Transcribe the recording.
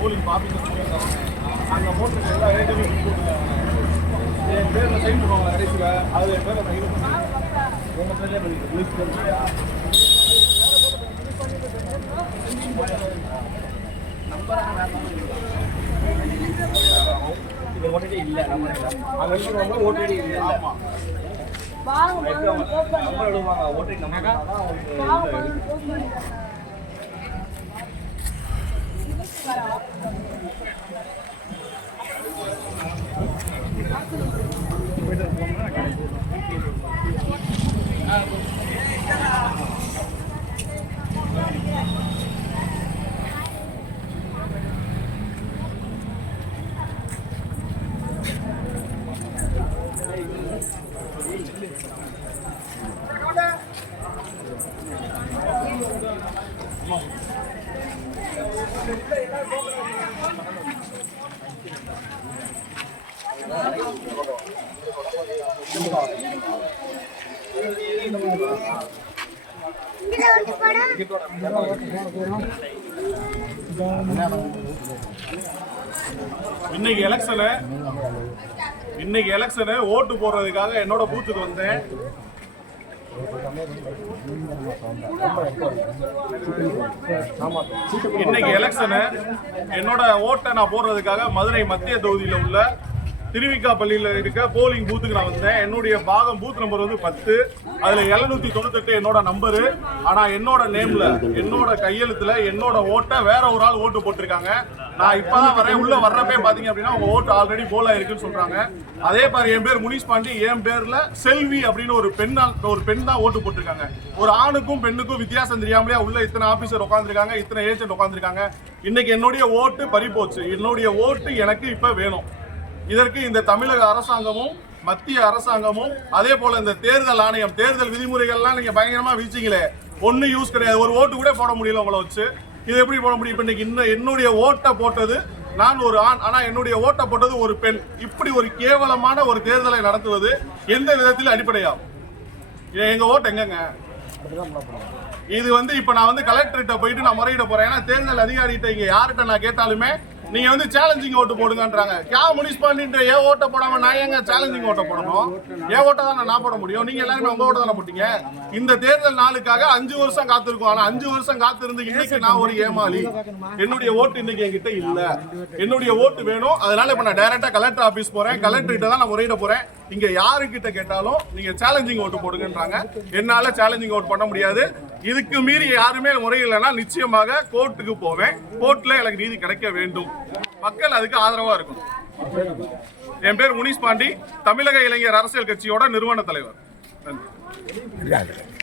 Polling officer சொல்லியிருக்காங்க அங்கே போட்டு எல்லா ரேட்டுமே போட்டுருக்காங்க. என் பேரில் சைன் பண்ணுவாங்க கடைசியில், அது என் பேரில் சைன் பண்ணுவாங்க. உங்கள் பேர்லேயே பண்ணிட்டு இது ஓட்டடி இல்லை, நம்ம அங்கே ஓட்டடி இல்லை. ஆமாம், நம்பர் எழுதுவாங்க, ஓட்டடி நம்பர் தான் அவங்களுக்கு. இன்னைக்கு எலெக்ஷனு ஓட்டு போடுறதுக்காக என்னோட பூத்துக்கு வந்தேன். இன்னைக்கு எலெக்ஷனு என்னோட ஓட்டை நான் போடுறதுக்காக மதுரை மத்திய தொகுதியில் உள்ள திருவிக்காப்பள்ளியில் இருக்க போலிங் பூத்துக்கு நான் வந்தேன். என்னுடைய பாகம் பூத் நம்பர் வந்து 10. அதில் 798 என்னோட நம்பரு. ஆனால் என்னோட நேமில், என்னோட கையெழுத்தில் என்னோட ஓட்டை வேற ஒரு ஆள் ஓட்டு போட்டிருக்காங்க. நான் இப்போதான் வரேன். உள்ள வர்றப்பே பார்த்தீங்க அப்படின்னா உங்கள் ஓட்டு ஆல்ரெடி போல் ஆயிருக்குன்னு சொல்கிறாங்க. அதே மாதிரி என் பேர் முனிஷ் பாண்டி, என் பேரில் செல்வி அப்படின்னு ஒரு பெண் தான் ஓட்டு போட்டிருக்காங்க. ஒரு ஆணுக்கும் பெண்ணுக்கும் வித்தியாசம் தெரியாமலே உள்ள இத்தனை ஆஃபீஸர் உட்காந்துருக்காங்க, இத்தனை ஏஜென்ட் உட்காந்துருக்காங்க. இன்னைக்கு என்னுடைய ஓட்டு பறிப்போச்சு. என்னுடைய ஓட்டு எனக்கு இப்போ வேணும். இதற்கு இந்த தமிழக அரசாங்கமும் மத்திய அரசாங்கமும் அதே போல இந்த தேர்தல் ஆணையம், தேர்தல் விதிமுறைகள்லாம் நீங்க பயங்கரமா வீச்சிங்களே, ஒன்னும் யூஸ் கிடையாது. ஒரு ஓட்டு கூட போட முடியல உங்களை வச்சு. இது எப்படி போட முடியும்? இன்னைக்கு என்னுடைய ஓட்டை போட்டது நான் ஒரு ஆண், ஆனா என்னுடைய ஓட்டை போட்டது ஒரு பெண். இப்படி ஒரு கேவலமான ஒரு தேர்தலை நடத்துவது எந்த விதத்தில் அடிப்படையாகும்? எங்க ஓட்டு எங்கங்க? இது வந்து இப்ப நான் வந்து கலெக்டர்கிட்ட போயிட்டு நான் முறையிட போறேன். ஏன்னா தேர்தல் அதிகாரிகிட்ட இங்க யார்கிட்ட நான் கேட்டாலுமே நீங்க வந்து சேலஞ்சிங் ஓட்டு போடுங்கன்றாங்க. முனிஷ் பாண்டின்ற ஏன் ஓட்ட போடாம நான் ஏங்க சேலஞ்சிங் ஓட்ட போடணும்? ஏன் ஓட்ட தான் நான் போட முடியும்? நீங்க எல்லாருமே உங்க ஓட்ட தானே போட்டீங்க. இந்த தேர்தல் நாளுக்காக 5 வருஷம் காத்திருக்கோம். ஆனா 5 வருஷம் காத்திருந்து இன்னைக்கு நான் ஒரு ஏமாளி. என்னுடைய ஓட்டு இன்னைக்கு என்கிட்ட இல்ல. என்னுடைய ஓட்டு வேணும். அதனால இப்ப நான் டைரக்டா கலெக்டர் ஆபீஸ் போறேன். கலெக்டர் கிட்ட தான் நான் முறையிட போறேன். இங்க யாருக்கிட்ட கேட்டாலும் நீங்க சேலஞ்சிங் ஓட்டு போடுங்கன்றாங்க. என்னால சேலஞ்சிங் ஓட்டு பண்ண முடியாது. இதுக்கு மீறி யாருமே முறையில்லைன்னா நிச்சயமாக கோர்ட்டுக்கு போவேன். கோர்ட்ல எனக்கு நீதி கிடைக்க வேண்டும். மக்கள் அதுக்கு ஆதரவா இருக்கும். என் பேர் முனிஷ் பாண்டி, தமிழக இளைஞர் அரசியல் கட்சியோட நிறுவன தலைவர். நன்றி.